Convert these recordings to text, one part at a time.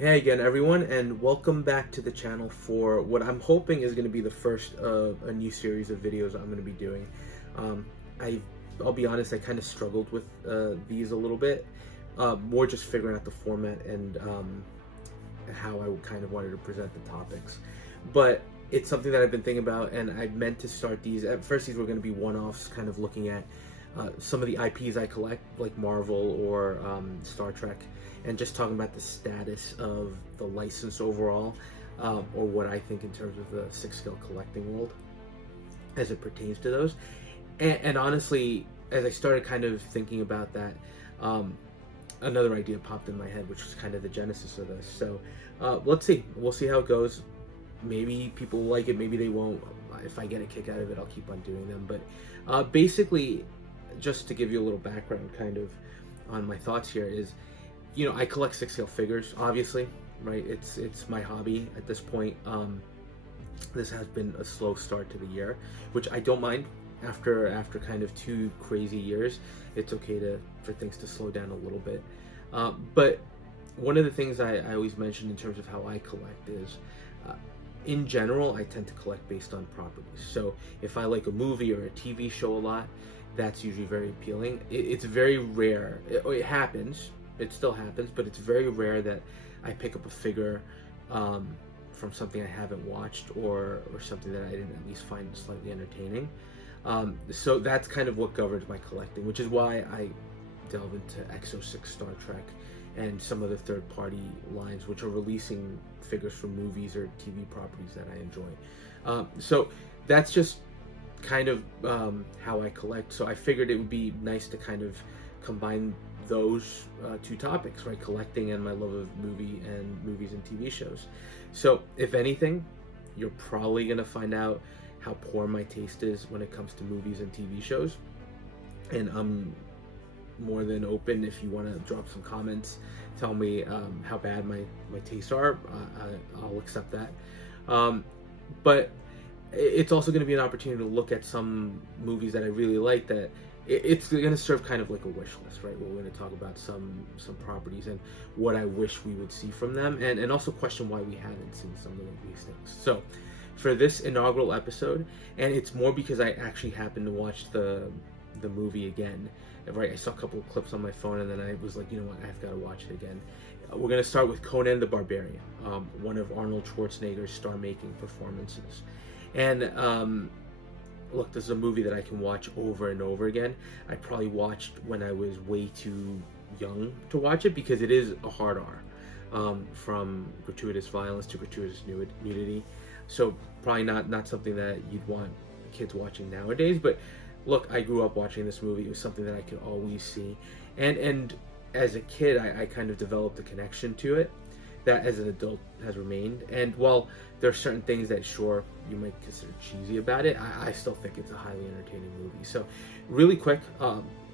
Hey again, everyone, and welcome back to the channel for what I'm hoping is going to be the first of a new series of videos I'm going to be doing. Um, I'll be honest, I kind of struggled with these a little bit, more just figuring out the format and how I kind of wanted to present the topics. But it's something that I've been thinking about, and I meant to start these. At first, these were going to be one-offs, kind of looking at some of the IPs I collect, like Marvel or Star Trek, and just talking about the status of the license overall, or what I think in terms of the six-scale collecting world as it pertains to those. And honestly, as I started kind of thinking about that, another idea popped in my head, which was kind of the genesis of this. So let's see. We'll see how it goes. Maybe people like it, maybe they won't. If I get a kick out of it, I'll keep on doing them. But basically, just to give you a little background kind of on my thoughts here is, I collect six-scale figures, obviously, right? It's my hobby at this point. This has been a slow start to the year, which I don't mind. After kind of 2 crazy years, it's okay for things to slow down a little bit. But one of the things I always mention in terms of how I collect is, in general, I tend to collect based on properties. So if I like a movie or a TV show a lot, that's usually very appealing. It's very rare. It happens. It still happens, but it's very rare that I pick up a figure from something I haven't watched or something that I didn't at least find slightly entertaining. So that's kind of what governs my collecting, which is why I delve into Exo-6 Star Trek and some of the third-party lines which are releasing figures from movies or TV properties that I enjoy. So that's just kind of how I collect. So I figured it would be nice to kind of combine those 2 topics, right? Collecting and my love of movies and TV shows. So if anything, you're probably gonna find out how poor my taste is when it comes to movies and TV shows, and I'm more than open if you want to drop some comments, tell me how bad my tastes are. I'll accept that. But it's also going to be an opportunity to look at some movies that I really like that it's going to serve kind of like a wish list, right? We're going to talk about some properties and what I wish we would see from them, and also question why we haven't seen some of these things. So for this inaugural episode, and it's more because I actually happened to watch the movie again, right? I saw a couple of clips on my phone, and then I was like, you know what, I've got to watch it again. We're going to start with Conan the Barbarian, one of Arnold Schwarzenegger's star-making performances. And look, this is a movie that I can watch over and over again. I probably watched when I was way too young to watch it, because it is a hard R, from gratuitous violence to gratuitous nudity. So probably not something that you'd want kids watching nowadays. But look, I grew up watching this movie. It was something that I could always see, and as a kid, I kind of developed a connection to it that as an adult has remained. And while there are certain things that sure you might consider cheesy about it, I still think it's a highly entertaining movie. So really quick,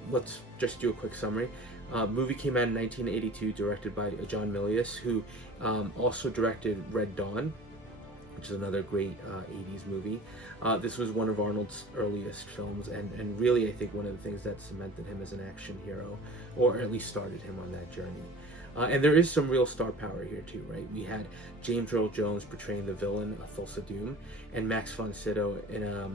let's just do a quick summary. Movie came out in 1982, directed by John Milius, who also directed Red Dawn, which is another great 80s movie. This was one of Arnold's earliest films, and really I think one of the things that cemented him as an action hero, or at least started him on that journey. And there is some real star power here too, right? We had James Earl Jones portraying the villain, Thulsa Doom, and Max von Sydow in a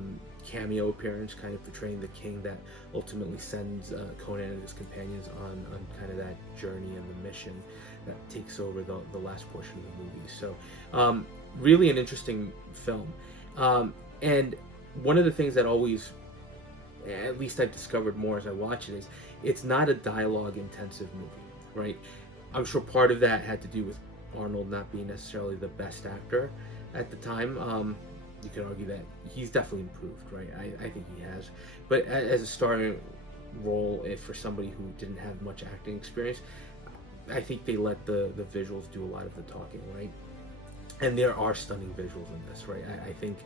cameo appearance, kind of portraying the king that ultimately sends Conan and his companions on kind of that journey and the mission that takes over the last portion of the movie. So really an interesting film. And one of the things that always, at least I've discovered more as I watch it, is it's not a dialogue intensive movie, right? I'm sure part of that had to do with Arnold not being necessarily the best actor at the time. You could argue that he's definitely improved, right? I think he has. But as a starring role, if for somebody who didn't have much acting experience, I think they let the visuals do a lot of the talking, right? And there are stunning visuals in this, right? I think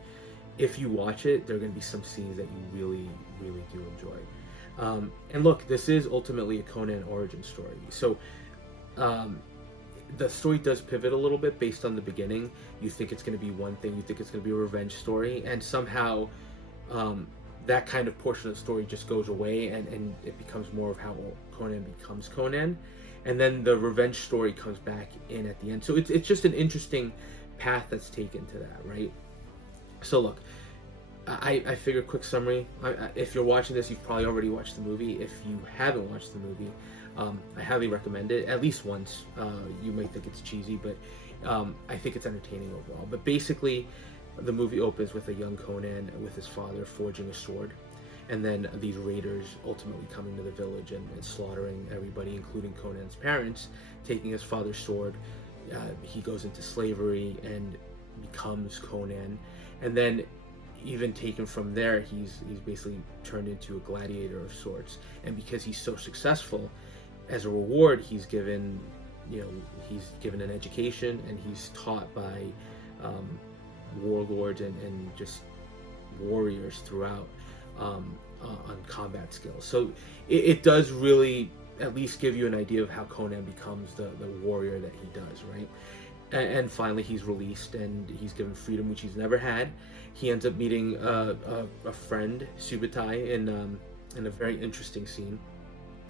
if you watch it, there are going to be some scenes that you really, really do enjoy. And look, this is ultimately a Conan origin story. So the story does pivot a little bit based on the beginning. You think it's going to be one thing, you think it's going to be a revenge story, and somehow that kind of portion of the story just goes away, and it becomes more of how Conan becomes Conan, and then the revenge story comes back in at the end. So it's just an interesting path that's taken to that, right? So look, I figure quick summary. If you're watching this, you've probably already watched the movie. If you haven't watched the movie, I highly recommend it at least once. You might think it's cheesy, but I think it's entertaining overall. But basically, the movie opens with a young Conan with his father forging a sword, and then these raiders ultimately coming to the village and slaughtering everybody, including Conan's parents, taking his father's sword. He goes into slavery and becomes Conan, and then even taken from there, he's basically turned into a gladiator of sorts. And because he's so successful, as a reward, he's given an education, and he's taught by warlords and just warriors throughout on combat skills. So it does really at least give you an idea of how Conan becomes the warrior that he does, right? And finally, he's released and he's given freedom, which he's never had. He ends up meeting a friend, Subutai, in a very interesting scene,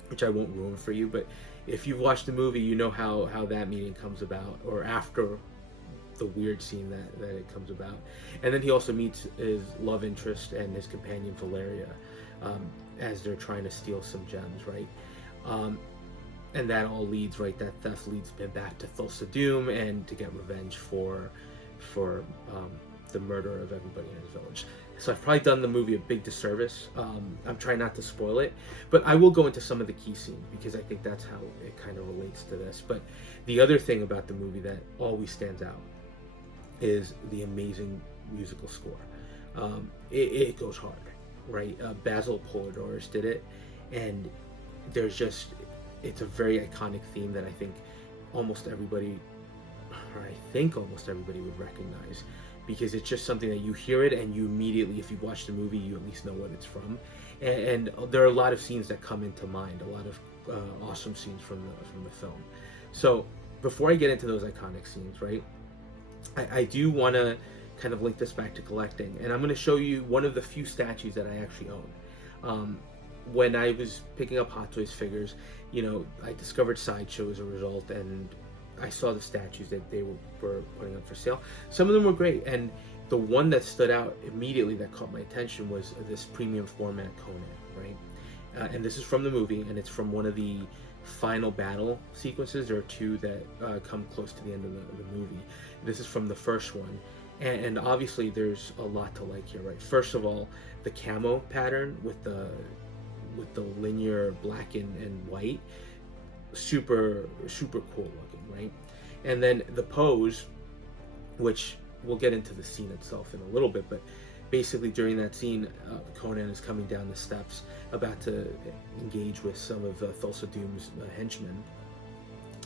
which I won't ruin for you. But if you've watched the movie, you know how that meeting comes about, or after the weird scene that it comes about. And then he also meets his love interest and his companion Valeria, as they're trying to steal some gems, right? And that all leads, right, that theft leads him back to Thulsa Doom and to get revenge for the murder of everybody in his village. So I've probably done the movie a big disservice. I'm trying not to spoil it, but I will go into some of the key scenes because I think that's how it kind of relates to this. But the other thing about the movie that always stands out is the amazing musical score. It goes hard, right? Basil Polidorus did it, and it's a very iconic theme that I think almost everybody would recognize, because it's just something that you hear it and you immediately, if you watch the movie, you at least know what it's from. And there are a lot of scenes that come into mind, a lot of awesome scenes from the film. So before I get into those iconic scenes, right, I do want to kind of link this back to collecting, and I'm going to show you one of the few statues that I actually own. When I was picking up Hot Toys figures, I discovered Sideshow as a result, and I saw the statues that they were putting up for sale. Some of them were great, and the one that stood out immediately that caught my attention was this premium format Conan, right? And this is from the movie, and it's from one of the final battle sequences. There are two that come close to the end of the movie. This is from the first one, and obviously there's a lot to like here, right? First of all, the camo pattern with the linear black and white, super cool looking, right? And then the pose, which we'll get into the scene itself in a little bit, but basically during that scene, Conan is coming down the steps about to engage with some of Thulsa Doom's henchmen,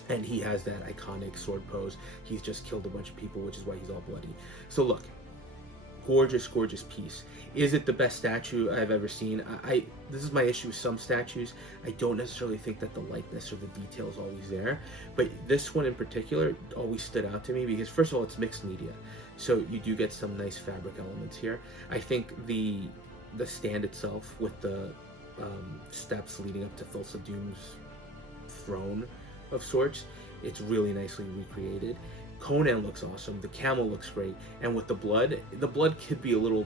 and he has that iconic sword pose. He's just killed a bunch of people, which is why he's all bloody. So look, gorgeous piece. Is it the best statue I've ever seen? This is my issue with some statues. I don't necessarily think that the likeness or the detail is always there, but this one in particular always stood out to me because, first of all, it's mixed media, so you do get some nice fabric elements here. I think the stand itself with the steps leading up to Thulsa Doom's throne of sorts, it's really nicely recreated. Conan looks awesome, the camel looks great, and with the blood could be a little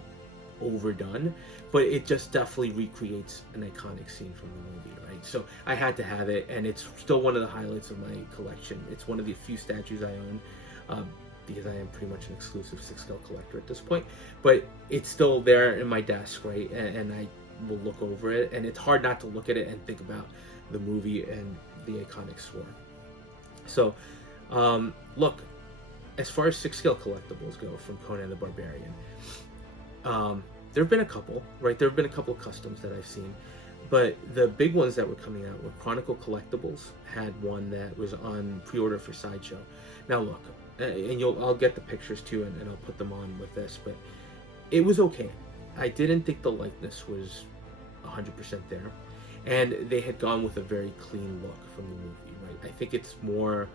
overdone, but it just definitely recreates an iconic scene from the movie, right? So I had to have it, and it's still one of the highlights of my collection. It's one of the few statues I own, because I am pretty much an exclusive 6-scale collector at this point, but it's still there in my desk, right? And I will look over it, and it's hard not to look at it and think about the movie and the iconic sword. So look, as far as 6-scale collectibles go from Conan the Barbarian, there have been a couple, right? There have been a couple of customs that I've seen, but the big ones that were coming out were Chronicle Collectibles had one that was on pre-order for Sideshow. Now look, and I'll get the pictures too, and I'll put them on with this, but it was okay. I didn't think the likeness was 100% there, and they had gone with a very clean look from the movie, right? I think it's more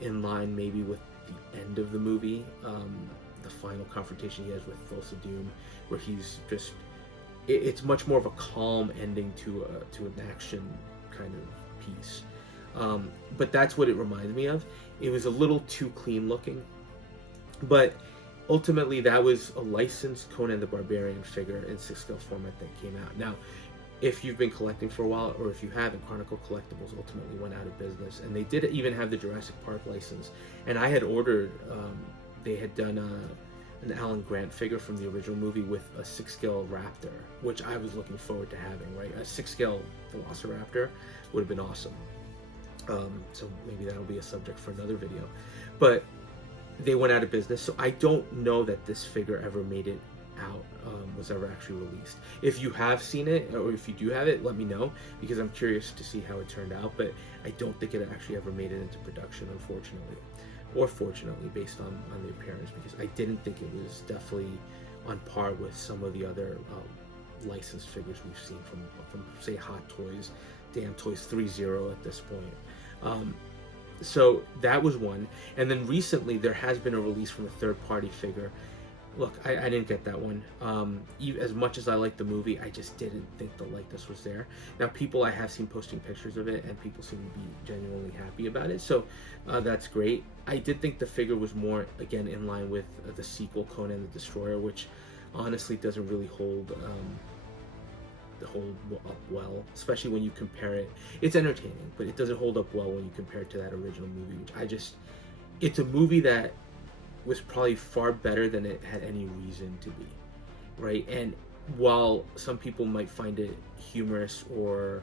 in line maybe with the end of the movie, the final confrontation he has with Thulsa Doom, where he's just it's much more of a calm ending to an action kind of piece. But that's what it reminds me of. It was a little too clean looking, but ultimately that was a licensed Conan the Barbarian figure in 6-scale format that came out. Now, if you've been collecting for a while, or if you haven't, Chronicle Collectibles ultimately went out of business, and they did even have the Jurassic Park license. And I had ordered, they had done an Alan Grant figure from the original movie with a 6-scale raptor, which I was looking forward to having, right? A 6-scale Velociraptor would have been awesome. So maybe that'll be a subject for another video. But they went out of business, so I don't know that this figure ever made it out, was ever actually released. If you have seen it, or if you do have it, let me know, because I'm curious to see how it turned out. But I don't think it actually ever made it into production, unfortunately, or fortunately, based on the appearance, because I didn't think it was definitely on par with some of the other licensed figures we've seen from say Hot Toys, Damn Toys 3.0 at this point. So that was one. And then recently there has been a release from a third-party figure. Look, I didn't get that one. As much as I like the movie, I just didn't think the likeness was there. Now, people I have seen posting pictures of it, and people seem to be genuinely happy about it, so that's great. I did think the figure was more, again, in line with the sequel, Conan the Destroyer, which honestly doesn't really hold up well, especially when you compare it. It's entertaining, but it doesn't hold up well when you compare it to that original movie, which it's a movie that was probably far better than it had any reason to be, right? And while some people might find it humorous or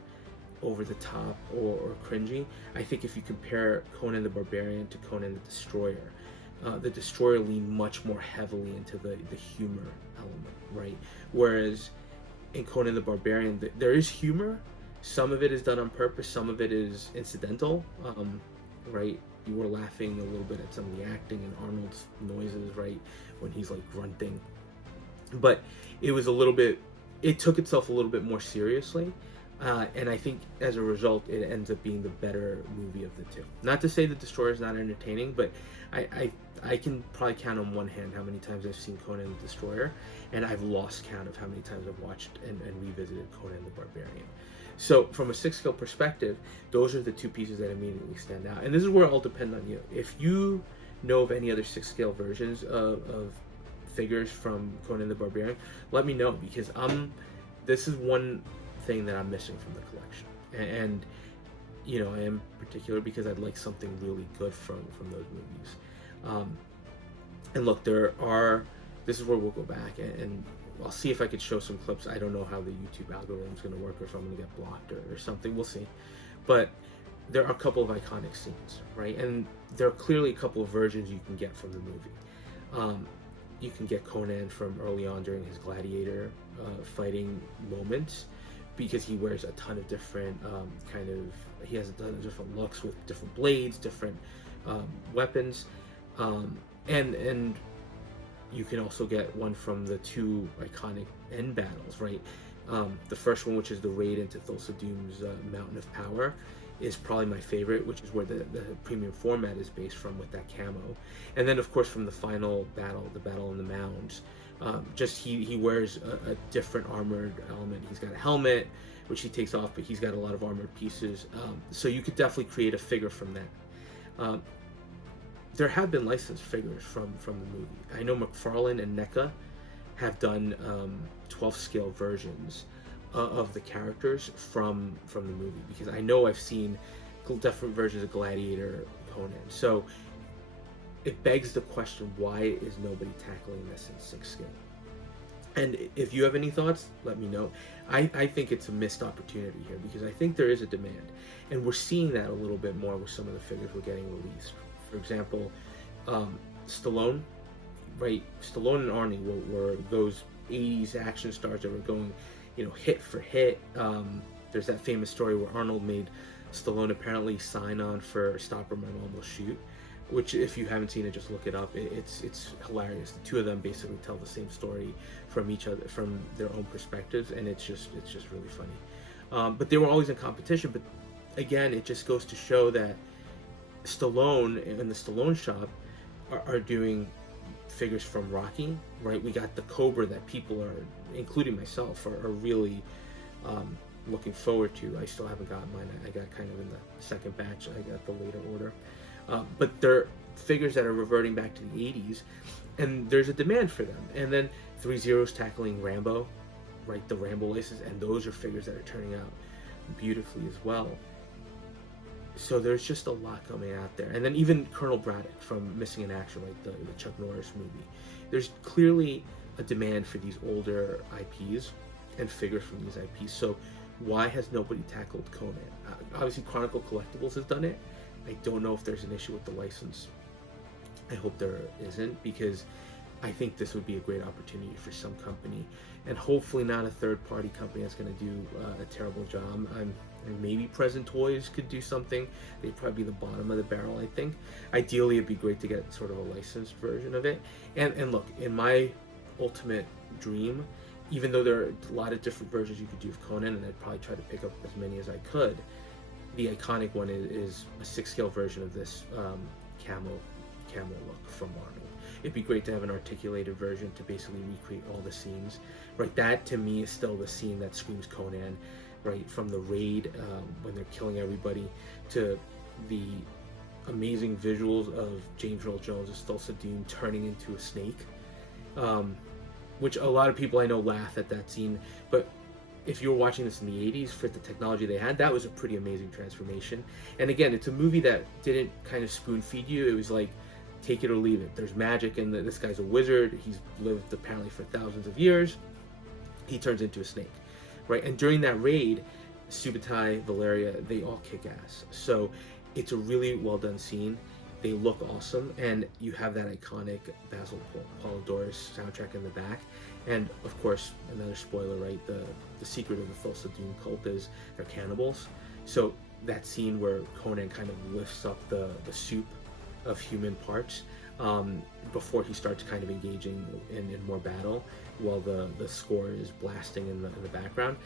over the top or cringy, I think if you compare Conan the Barbarian to Conan the Destroyer leaned much more heavily into the humor element, right? Whereas in Conan the Barbarian, there is humor. Some of it is done on purpose, some of it is incidental, right? You were laughing a little bit at some of the acting and Arnold's noises, right, when he's like grunting. But it was it took itself a little bit more seriously, and I think as a result, it ends up being the better movie of the two. Not to say that Destroyer is not entertaining, but I can probably count on one hand how many times I've seen Conan the Destroyer, and I've lost count of how many times I've watched and revisited Conan the Barbarian. So from a 6-scale perspective, those are the two pieces that immediately stand out. And this is where I'll depend on you. If you know of any other 6-scale versions of figures from Conan the Barbarian, let me know, because this is one thing that I'm missing from the collection. And you know, I am particular because I'd like something really good from those movies. And look, this is where we'll go back and I'll see if I could show some clips. I don't know how the YouTube algorithm is going to work, or if I'm going to get blocked or something. We'll see. But there are a couple of iconic scenes, right? And there are clearly a couple of versions you can get from the movie. You can get Conan from early on during his gladiator fighting moments, because he wears a ton of different he has a ton of different looks with different blades, different weapons, and you can also get one from the two iconic end battles, right? The first one, which is the raid into Thulsa Doom's Mountain of Power, is probably my favorite, which is where the premium format is based from, with that camo. And then, of course, from the final battle, the Battle on the Mounds, he wears a different armored element. He's got a helmet, which he takes off, but he's got a lot of armored pieces. So you could definitely create a figure from that. There have been licensed figures from the movie. I know McFarlane and NECA have done 12-scale versions of the characters from the movie, because I know I've seen different versions of Gladiator, Conan. So it begs the question, why is nobody tackling this in 6 scale? And if you have any thoughts, let me know. I think it's a missed opportunity here, because I think there is a demand, and we're seeing that a little bit more with some of the figures we're getting released. For example, Stallone, right? Stallone and Arnie were those 80s action stars that were going, hit for hit. There's that famous story where Arnold made Stallone apparently sign on for Stop or My Mom Will Shoot, which, if you haven't seen it, just look it up. It's hilarious. The two of them basically tell the same story from each other, from their own perspectives, and it's just really funny. But they were always in competition. But again, it just goes to show that Stallone and the Stallone shop are doing figures from Rocky, right? We got the Cobra that people are, including myself, are really looking forward to. I still haven't gotten mine. I got kind of in the second batch. I got the later order. But they're figures that are reverting back to the 80s, and there's a demand for them. And then 3-Zero's tackling Rambo, right? The Rambo license, and those are figures that are turning out beautifully as well. So there's just a lot coming out there. And then even Colonel Braddock from Missing in Action, like the Chuck Norris movie. There's clearly a demand for these older IPs and figures from these IPs. So why has nobody tackled Conan? Obviously Chronicle Collectibles has done it. I don't know if there's an issue with the license. I hope there isn't, because I think this would be a great opportunity for some company, and hopefully not a third-party company that's going to do a terrible job. Maybe Present Toys could do something. They'd probably be the bottom of the barrel, I think. Ideally, it'd be great to get sort of a licensed version of it. And look, in my ultimate dream, even though there are a lot of different versions you could do of Conan, and I'd probably try to pick up as many as I could, the iconic one is a 6-scale version of this camo look from Arnold. It'd be great to have an articulated version to basically recreate all the scenes, right? That to me is still the scene that screams Conan, right? From the raid when they're killing everybody, to the amazing visuals of James Earl Jones' Thulsa Doom turning into a snake, which a lot of people I know laugh at that scene, but if you were watching this in the 80s for the technology they had, that was a pretty amazing transformation. And again, it's a movie that didn't kind of spoon feed you. It was like, take it or leave it. There's magic, and this guy's a wizard. He's lived apparently for thousands of years. He turns into a snake, right? And during that raid, Subutai, Valeria, they all kick ass. So it's a really well done scene. They look awesome, and you have that iconic Basil Polidoris soundtrack in the back. And of course, another spoiler, right? The secret of the Thulsa Doom cult is they're cannibals. So that scene where Conan kind of lifts up the soup of human parts before he starts kind of engaging in more battle, while the score is blasting in the background,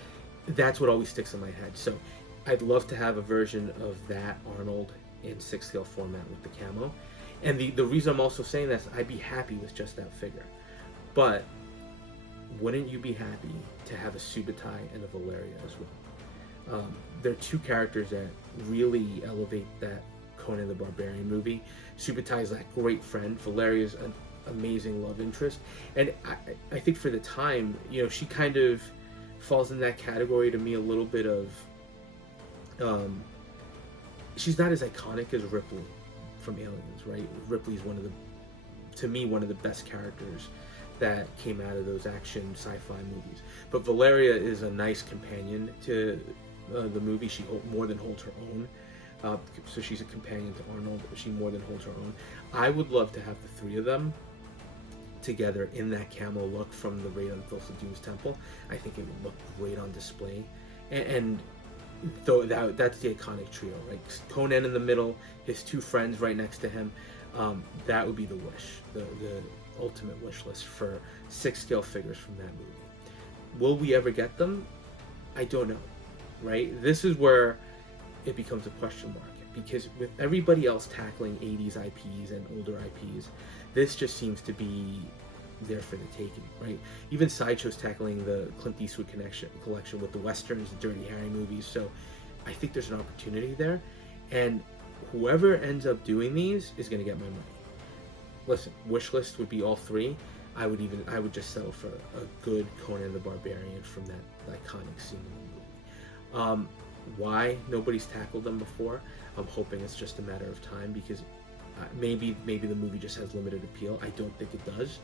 that's what always sticks in my head. So I'd love to have a version of that Arnold in 6-scale format with the camo. And the reason I'm also saying that is I'd be happy with just that figure. But wouldn't you be happy to have a Subutai and a Valeria as well? They're two characters that really elevate that Conan the Barbarian movie. Subutai is that great friend. Valeria is an amazing love interest. And I think for the time, you know, she kind of falls in that category to me a little bit of... she's not as iconic as Ripley from Aliens, right? Ripley's one of the best characters that came out of those action sci-fi movies. But Valeria is a nice companion to the movie. She more than holds her own. So she's a companion to Arnold. She more than holds her own. I would love to have the three of them together in that camo look from the raid on Thulsa Doom's temple. I think it would look great on display. And though that's the iconic trio, right? Conan in the middle, his two friends right next to him. That would be the wish, the ultimate wish list for 6-scale figures from that movie. Will we ever get them? I don't know, right? This is where it becomes a question mark, because with everybody else tackling 80s IPs and older IPs, this just seems to be there for the taking, right? Even Sideshow's tackling the Clint Eastwood collection with the westerns, the Dirty Harry movies. So I think there's an opportunity there, and whoever ends up doing these is going to get my money. Listen, wish list would be all three. I would just settle for a good Conan the Barbarian from that iconic scene in the movie. Why nobody's tackled them before? I'm hoping it's just a matter of time, because maybe the movie just has limited appeal. I don't think it does,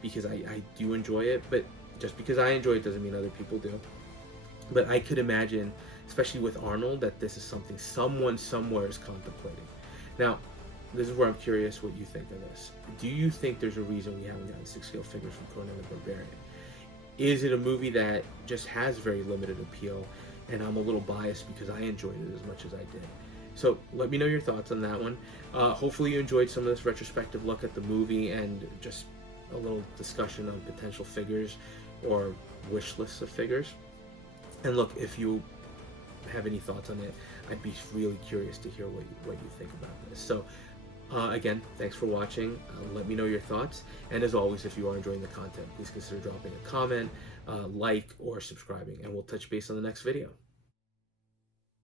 because I do enjoy it, but just because I enjoy it doesn't mean other people do. But I could imagine, especially with Arnold, that this is something someone somewhere is contemplating. Now, this is where I'm curious what you think of this. Do you think there's a reason we haven't gotten 6-scale figures from Conan the Barbarian? Is it a movie that just has very limited appeal, and I'm a little biased because I enjoyed it as much as I did? So let me know your thoughts on that one. Hopefully you enjoyed some of this retrospective look at the movie and just a little discussion on potential figures or wish lists of figures. And look, if you have any thoughts on it, I'd be really curious to hear what you think about this. So Again, thanks for watching. Let me know your thoughts. And as always, if you are enjoying the content, please consider dropping a comment, like, or subscribing. And we'll touch base on the next video.